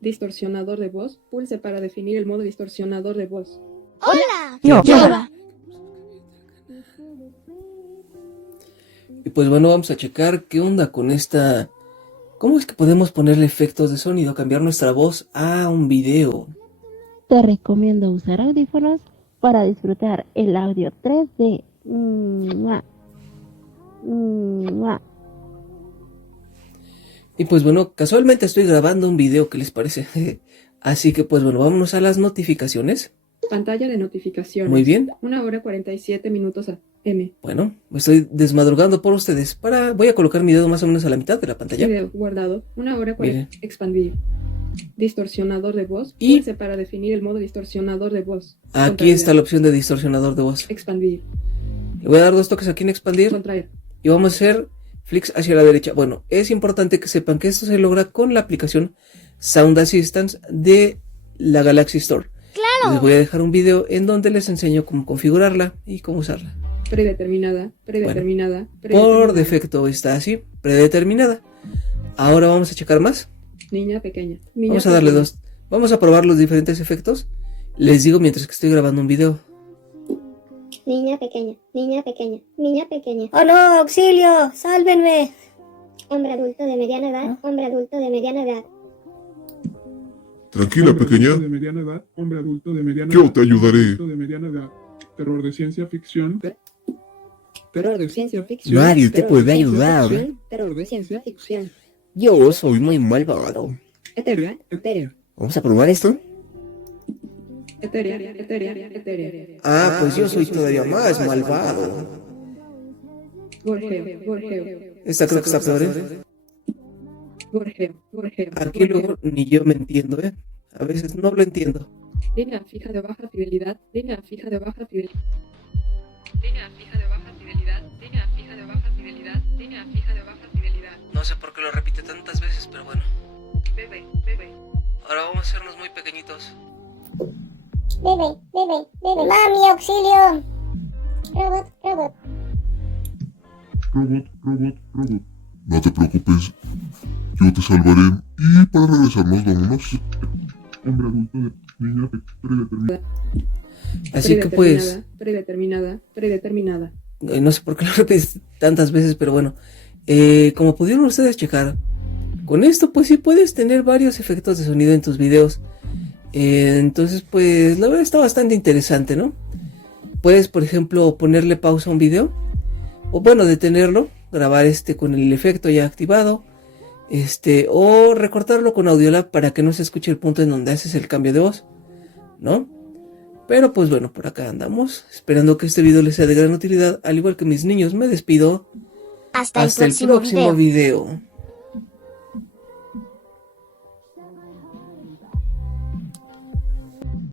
Distorsionador de voz. Pulse para definir el modo distorsionador de voz. ¡Hola! No. Yoda. Y pues bueno, vamos a checar qué onda con esta... ¿Cómo es que podemos ponerle efectos de sonido, cambiar nuestra voz a un video? Te recomiendo usar audífonos para disfrutar el audio 3D. Mua. Mua. Y pues bueno, casualmente estoy grabando un video, ¿qué les parece? Así que pues bueno, vámonos a las notificaciones. Pantalla de notificaciones. Muy bien. 1:47 AM. Bueno, me estoy desmadrugando por ustedes. Voy a colocar mi dedo más o menos a la mitad de la pantalla. Video guardado. 1:40. Miren. Expandir. Distorsionador de voz. Y- Pulse para definir el modo distorsionador de voz. Aquí está la opción de distorsionador de voz. Expandir. Le voy a dar 2 toques aquí en expandir. Contraer. Y vamos a hacer flicks hacia la derecha. Bueno, es importante que sepan que esto se logra con la aplicación Sound Assistance de la Galaxy Store. Les voy a dejar un video en donde les enseño cómo configurarla y cómo usarla. Predeterminada. Predeterminada. Por predeterminada. defecto está así, predeterminada. Ahora vamos a checar más. Niña pequeña. Niña Vamos a darle pequeña. 2. Vamos a probar los diferentes efectos. Les digo mientras que estoy grabando un video. Niña pequeña. Niña pequeña. Niña pequeña. ¡Oh no! ¡Auxilio! ¡Sálvenme! Hombre adulto de mediana edad. Hombre adulto de mediana edad. Tranquila, pequeña. De mediana edad, hombre adulto de mediana Yo edad, te ayudaré. adulto de mediana edad, terror de ciencia ficción, Terror de ciencia ficción. Nadie te terror puede de ciencia ayudar. ficción, Terror de ciencia ficción. Yo soy muy malvado. Etéreo, etéreo. ¿Vamos a probar esto? Etérea. Etérea. Ah, pues yo soy todavía más malvado. Gorgeo. Esta creo que está peor, ¿eh? Gorgeo. Aquí luego ni yo me entiendo, ¿eh? A veces no lo entiendo. Línea fija de baja fidelidad. Línea fija de baja fidelidad. Línea fija de baja fidelidad. Línea fija de baja fidelidad. Línea fija de baja fidelidad. No sé por qué lo repite tantas veces, pero bueno. Bebé. Ahora vamos a hacernos muy pequeñitos. Bebé. Mami, auxilio. Robot. Robot. No te preocupes. Yo te salvaré. Y para regresarnos, vámonos. hombre adulto de niña predeterminada. Así que pues, Predeterminada. no sé por qué lo repites tantas veces, pero bueno. Como pudieron ustedes checar, con esto pues sí puedes tener varios efectos de sonido en tus videos. Entonces pues la verdad está bastante interesante, ¿no? Puedes por ejemplo ponerle pausa a un video, o bueno, detenerlo, grabar con el efecto ya activado, o recortarlo con Audiolab para que no se escuche el punto en donde haces el cambio de voz, ¿no? Pero pues bueno, por acá andamos, esperando que este video les sea de gran utilidad. Al igual que mis niños, me despido. Hasta el Hasta el próximo próximo video. video.